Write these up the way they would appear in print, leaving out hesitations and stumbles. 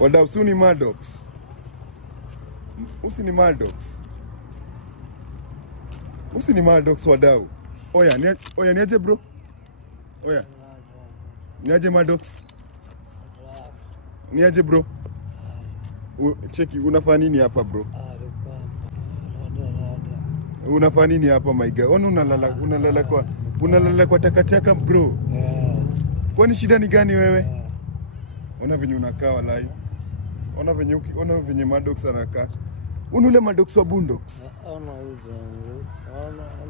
Wadau, usini Maddox. Usini Maddox. Usini Maddox wadau. Oya niaje bro? Oya. Niaje Maddox? Niaje bro? Cheki unafanya nini hapa bro? Unafanya nini hapa my guy? Ona unalala kwa takataka bro. Kwani shida ni gani wewe? Ona venye unakaa walai. Ona venye Maddox anakaa. Unule Maddox wa Boondocks.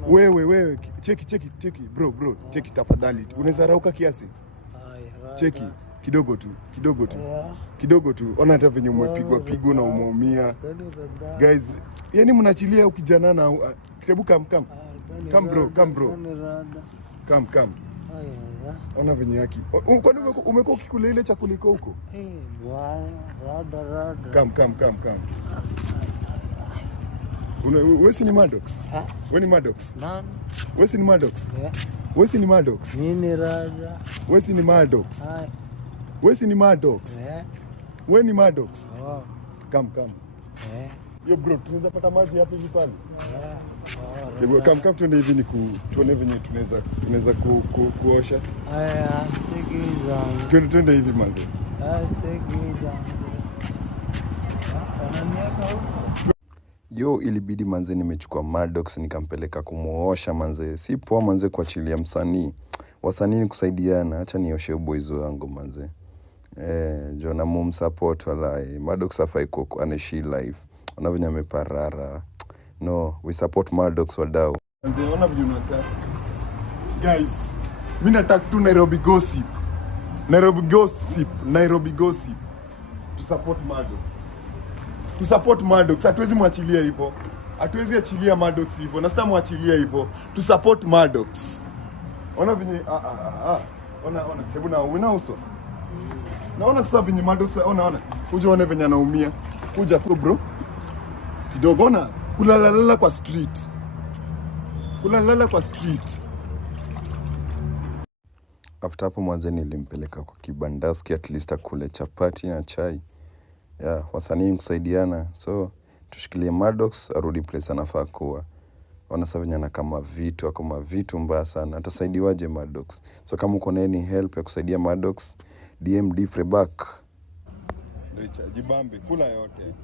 Wewe cheki bro, cheki tafadhali. Unaweza rauka kiasi? Cheki kidogo tu. Ona hata venye umepigwa na umeumia. Guys, yani mnachilia ukijana na kitabu come bro. Come. Ona venye yaki. Kwani umekuwa ukikula ile chakula iko huko? Come. Wewe si ni Maddox? Wewe ni Maddox? Nani? Wewe si ni Maddox? Wewe si ni Maddox? Nini rada? Wewe si ni Maddox? Wewe si ni Maddox? Wewe ni Maddox? Come. Yo bro, tunaweza pata maji hapa hivi pale? Come tuende hivi tuone venye tunaweza kuosha. Sikiza. Twende hivi manze. Sikiza. Yo, ilibidi manze nimechukua Maddox nikampeleka kumuosha manze. Si poa manze kuachilia msanii. Wasanii ni kusaidiana. Acha nioshe boys wangu manze. Jona mumsupport walai. Maddox hafai kuwa anaishi life. Ona venye ameparara. No, we support Maddox wadau. Manze ona video unakaa. Guys, mimi nataka tu Nairobi gossip. To support Maddox. Hatuwezi mwachilia hivyo. Hatuwezi achilia Maddox hivyo. Na sita mwachilia hivyo. To support Maddox. Ona venye Ona. Hebu na una uso. Naona sasa venye Maddox ona. Kuja one venye anaumia. Kuja bro. Kidogo ona kulala kwa street. After hapo mwanzo nilimpeleka kwa kibandaski at least akule chapati na chai. Wasanii kusaidiana. So tushikilie Maddox arudi place anafaa kuwa. Ona sasa venye kama vitu mbaya sana. Atasaidiwaje Maddox? So kama uko na any help ya kusaidia Maddox, DM Dfreback. Richard Jibambe kula yote.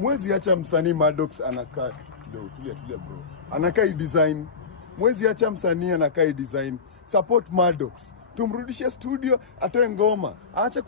Mwezi acha msanii Maddox anakaa kidogo tulia bro. Anakaa design. Mwezi acha msanii anakaa design. Support Maddox. Tumrudishie studio atoe ngoma. Aache